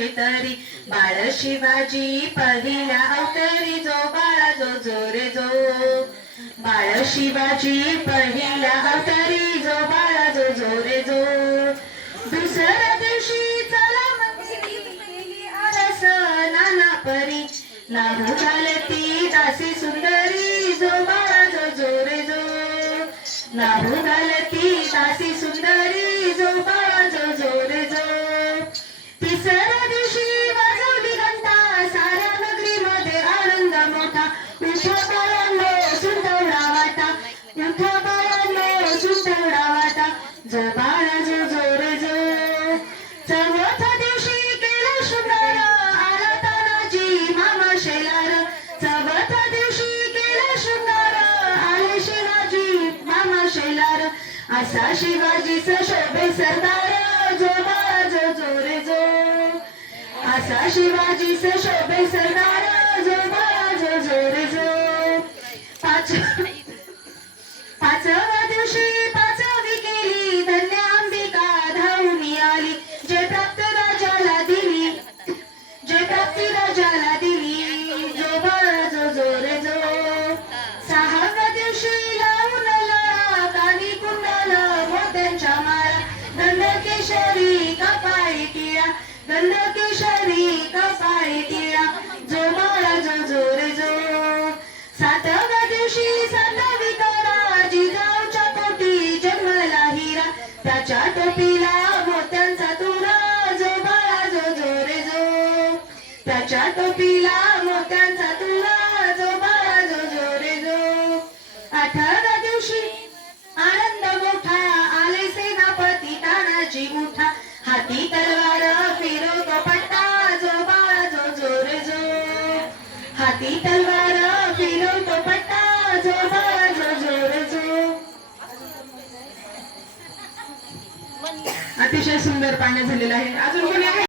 नखे तरी बाळ शिवाजी पहिला अवतरी जो बाळा जो जो रे जो बाळ शिवाजी पहिला अवतरी जो बाळा जो जो रे जो दुसऱ्या दिवशी चला मंदिरी आरस नाना परी लागू घालती दासी सुंदरी जो बाळा जो जो रे जो लागू घालती दासी सुंदरी जो बाळा जो जो रे जो तिसऱ्या दिवशी वाजवली घंटा साऱ्या नगरीमध्ये आनंद मोठा उठा बाळांनो सुंदरा वाटा उठा बाळांनो सुंदरा वाटा जो बाळा जो जो रे जो चौथ्या दिवशी केला शृंगार आला तानाजी मामा शेलार चौथ्या दिवशी केला शृंगार आले शिवाजी मामा शेलार असा शिवाजीचा शोभे सरदार जो बाळा जो जो रे जो असा शिवाजीचा शोभे सरदार जो बाळा जो जो रे जो पाचव्या दिवशी पाचवी केली धन्य अंबिका धावून आली जे प्राप्त राजाला दिली जे प्राप्ती राजाला दिली जो बाळा जो जो रे जो सहाव्या दिवशी लावून लळा कानी कुंडल मोत्यांच्या माळा गंधकेशरी कपाळी टिळा गंधकेशरी कपाळी टिळा जो बाळा जो जो रे जो सातव्या दिवशी सातवी करा जिजाऊच्या पोटी जन्मला हिरा त्याच्या टोपीला मोत्यांचा तुरा जो बाळा जो जो रे जो त्याच्या टोपीला मोत्यांचा तुरा जो बाळा जो जो रे जो आठव्या दिवशी आनंद मोठा आले सेनापती तानाजी उठा हाती तलवार फिरवतो पट्टा जो बाळा जो जो रे जो हाती तलवार फिरवतो पट्टा जो बाळा जो जो रे जो अतिशय सुंदर पाळणा झालेला आहे. अजून कोणी आहे?